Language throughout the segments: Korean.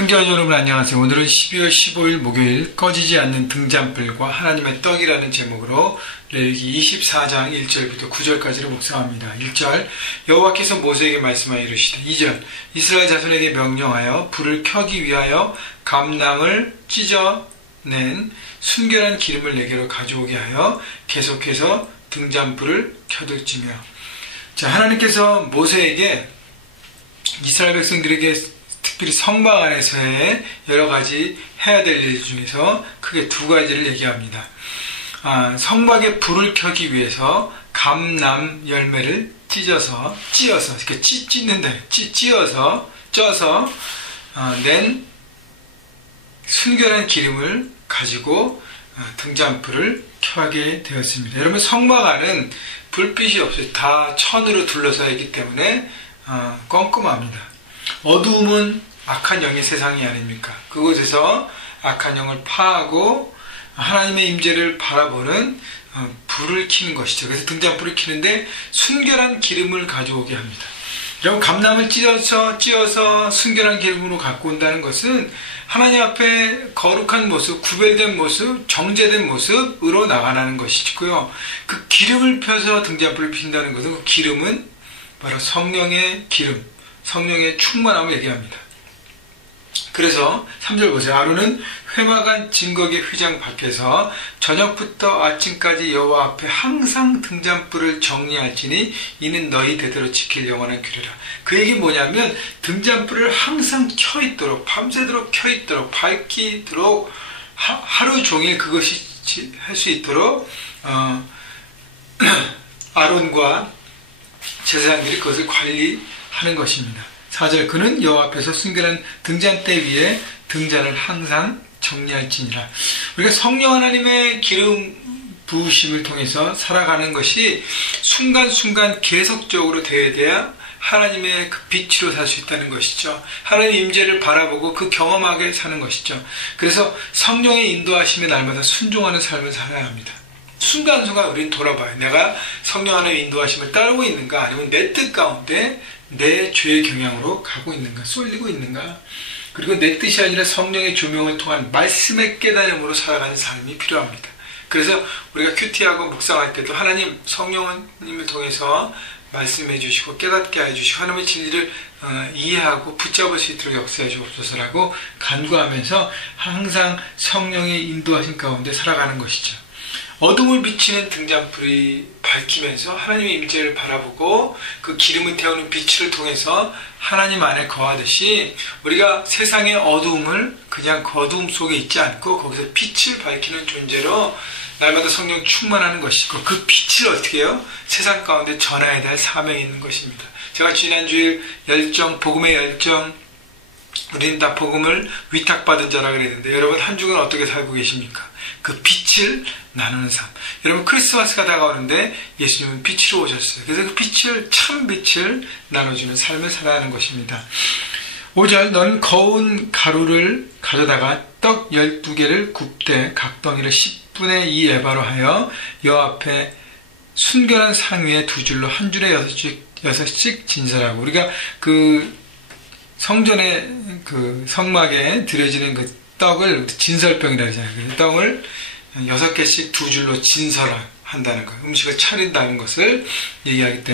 형제와 여러분 안녕하세요. 오늘은 12월 15일 목요일 꺼지지 않는 등잔불과 하나님의 떡이라는 제목으로 레위기 24장 1절부터 9절까지를 묵상합니다. 1절 여호와께서 모세에게 말씀하여 이르시되 2절 이스라엘 자손에게 명령하여 불을 켜기 위하여 감람을 찢어낸 순결한 기름을 내게로 가져오게 하여 계속해서 등잔불을 켜둘지며. 자, 하나님께서 모세에게 이스라엘 백성들에게 특별히 성막 안에서의 여러 가지 해야 될 일 중에서 크게 두 가지를 얘기합니다. 성막에 불을 켜기 위해서 감람 열매를 찢어서 이렇게 찢는데 쪄서 낸 순결한 기름을 가지고 등잔불을 켜게 되었습니다. 여러분, 성막 안은 불빛이 없어요. 다 천으로 둘러싸여 있기 때문에 껌껌합니다. 어두움은 악한 영의 세상이 아닙니까? 그곳에서 악한 영을 파하고 하나님의 임재를 바라보는 불을 켜는 것이죠. 그래서 등잔불을 켜는데 순결한 기름을 가져오게 합니다. 여러분, 감람을 찧어서 순결한 기름으로 갖고 온다는 것은 하나님 앞에 거룩한 모습, 구별된 모습, 정제된 모습으로 나가라는 것이고요. 그 기름을 펴서 등잔불을 핀다는 것은 그 기름은 바로 성령의 기름, 성령의 충만함을 얘기합니다. 그래서 3절 보세요. 아론은 회막안 증거계 휘장 밖에서 저녁부터 아침까지 여호와 앞에 항상 등잔불을 정리할지니 이는 너희 대대로 지킬 영원한 규례라. 그 얘기 뭐냐면 등잔불을 항상 켜있도록, 밤새도록 켜있도록, 밝히도록 하루 종일 그것이 할 수 있도록 아론과 제사장들이 그것을 관리하는 것입니다. 4절 그는 여호와 앞에서 순결한 등잔대 위에 등잔을 항상 정리할지니라. 우리가 성령 하나님의 기름 부으심을 통해서 살아가는 것이 순간순간 계속적으로 되어야 하나님의 그 빛으로 살 수 있다는 것이죠. 하나님의 임재를 바라보고 그 경험하게 사는 것이죠. 그래서 성령의 인도하심에 날마다 순종하는 삶을 살아야 합니다. 순간순간 우리는 돌아봐요. 내가 성령 하나님의 인도하심을 따르고 있는가, 아니면 내 뜻 가운데 내 죄의 경향으로 가고 있는가, 쏠리고 있는가. 그리고 내 뜻이 아니라 성령의 조명을 통한 말씀의 깨달음으로 살아가는 삶이 필요합니다. 그래서 우리가 큐티하고 묵상할 때도 하나님, 성령님을 통해서 말씀해 주시고 깨닫게 해주시고 하나님의 진리를 이해하고 붙잡을 수 있도록 역사해 주옵소서라고 간구하면서 항상 성령의 인도하신 가운데 살아가는 것이죠. 어둠을 비치는 등잔불이 밝히면서 하나님의 임재를 바라보고 그 기름을 태우는 빛을 통해서 하나님 안에 거하듯이 우리가 세상의 어두움을 그냥 그 어두움 속에 있지 않고 거기서 빛을 밝히는 존재로 날마다 성령 충만하는 것이고, 그 빛을 어떻게 해요? 세상 가운데 전해야 될 사명이 있는 것입니다. 제가 지난주일 열정, 복음의 열정, 우리는 다 복음을 위탁받은 자라 그랬는데 여러분 한 주간 어떻게 살고 계십니까? 그 빛을 나누는 삶. 여러분, 크리스마스가 다가오는데 예수님은 빛으로 오셨어요. 그래서 그 빛을, 참 빛을 나눠주는 삶을 살아가는 것입니다. 5절 너는 거운 가루를 가져다가 떡 12개를 굽되 각 덩이를 10분의 2 에바로 하여 여호와 앞에 순결한 상 위에 두 줄로 한 줄에 6씩 진설하고. 우리가 그 성전의 그 성막에 드려지는 그 떡을 진설병이라고 하잖아요. 그래서 떡을 6개씩 두 줄로 진설한다는 것, 음식을 차린다는 것을 얘기하기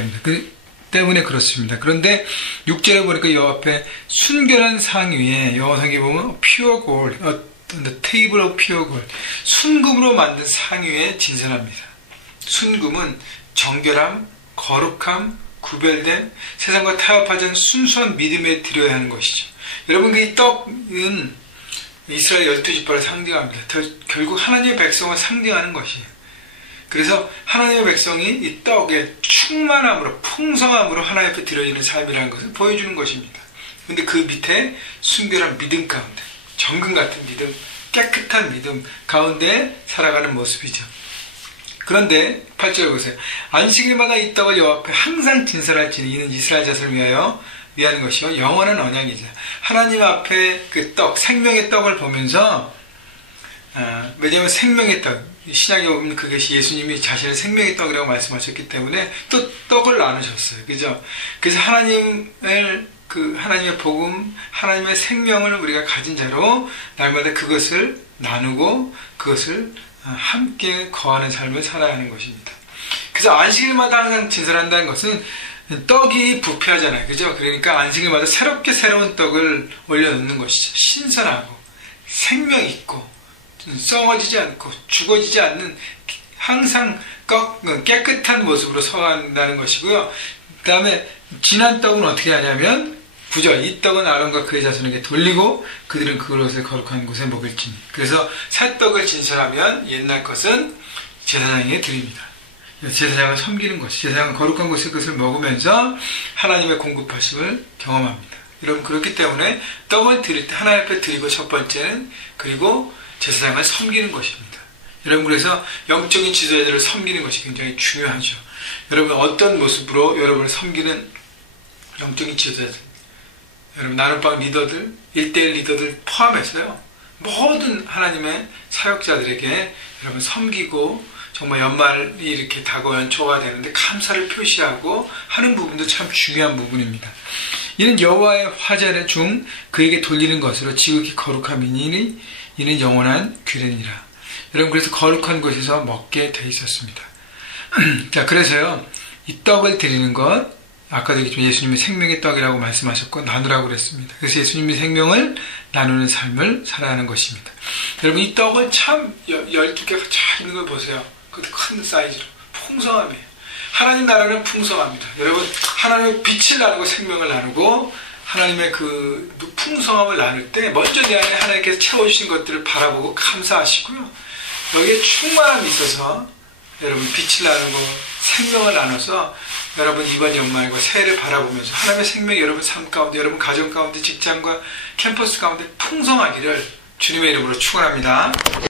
때문에 그렇습니다. 그런데 6절에 보니까 여호와 앞에 순결한 상 위에, 영어성에 보면 pure gold, the table of pure gold, 순금으로 만든 상 위에 진설합니다. 순금은 정결함, 거룩함, 구별된, 세상과 타협하지 않은 순수한 믿음에 드려야 하는 것이죠. 여러분, 그 이 떡은 이스라엘 12지파를 상징합니다. 결국 하나님의 백성을 상징하는 것이에요. 그래서 하나님의 백성이 이 떡의 충만함으로, 풍성함으로 하나님 앞에 드려지는 삶이라는 것을 보여주는 것입니다. 그런데 그 밑에 순결한 믿음 가운데, 정금 같은 믿음, 깨끗한 믿음 가운데 살아가는 모습이죠. 그런데 8절 보세요. 안식일마다 이 떡을 여호와 앞에 항상 진설할지니 이는 이스라엘 자손을 위하는 것이요 영원한 언약이죠. 하나님 앞에 그 떡, 생명의 떡을 보면서, 왜냐하면 생명의 떡, 신약에 보면 그것이 예수님이 자신의 생명의 떡이라고 말씀하셨기 때문에 또 떡을 나누셨어요. 그죠? 그래서 하나님을 그 하나님의 복음, 하나님의 생명을 우리가 가진 자로 날마다 그것을 나누고 그것을 함께 거하는 삶을 살아야 하는 것입니다. 그래서 안식일마다 항상 진설한다는 것은 떡이 부패하잖아요. 그죠? 그러니까 안식일마다 새롭게 새로운 떡을 올려놓는 것이죠. 신선하고 생명 있고 썩어지지 않고 죽어지지 않는 항상 깨끗한 모습으로 서간다는 것이고요. 그 다음에 진한 떡은 어떻게 하냐면 9절 이 떡은 아론과 그의 자손에게 돌리고 그들은 그것을 거룩한 곳에 먹을지니. 그래서 새 떡을 진설하면 옛날 것은 제사장에게 드립니다. 제사장을 섬기는 것이, 제사장은 거룩한 곳에 그것을 먹으면서 하나님의 공급하심을 경험합니다. 여러분, 그렇기 때문에 떡을 드릴 때 하나님 앞에 드리고 첫 번째는, 그리고 제사장을 섬기는 것입니다. 여러분, 그래서 영적인 지도자들을 섬기는 것이 굉장히 중요하죠. 여러분, 어떤 모습으로 여러분을 섬기는 영적인 지도자들, 여러분, 나눔방 리더들, 1:1 리더들 포함해서요, 모든 하나님의 사역자들에게 여러분 섬기고, 정말 연말이 이렇게 다가온 연초가 되는데 감사를 표시하고 하는 부분도 참 중요한 부분입니다. 이는 여호와의 화제 중 그에게 돌리는 것으로 지극히 거룩함이니 이는 영원한 규례니라. 여러분, 그래서 거룩한 곳에서 먹게 돼 있었습니다. 자, 그래서요, 이 떡을 드리는 것, 아까도 얘기했지만 예수님이 생명의 떡이라고 말씀하셨고 나누라고 그랬습니다. 그래서 예수님이 생명을 나누는 삶을 살아야 하는 것입니다. 여러분, 이 떡을 참 12개가 잘 있는 걸 보세요. 그것도 큰 사이즈로 풍성함이에요. 하나님 나라는 풍성합니다. 여러분, 하나님의 빛을 나누고 생명을 나누고 하나님의 그 풍성함을 나눌 때 먼저 내 안에 하나님께서 채워주신 것들을 바라보고 감사하시고요. 여기에 충만함이 있어서 여러분 빛을 나누고 생명을 나눠서 여러분 이번 연말과 새해를 바라보면서 하나님의 생명이 여러분 삶 가운데, 여러분 가정 가운데, 직장과 캠퍼스 가운데 풍성하기를 주님의 이름으로 축원합니다.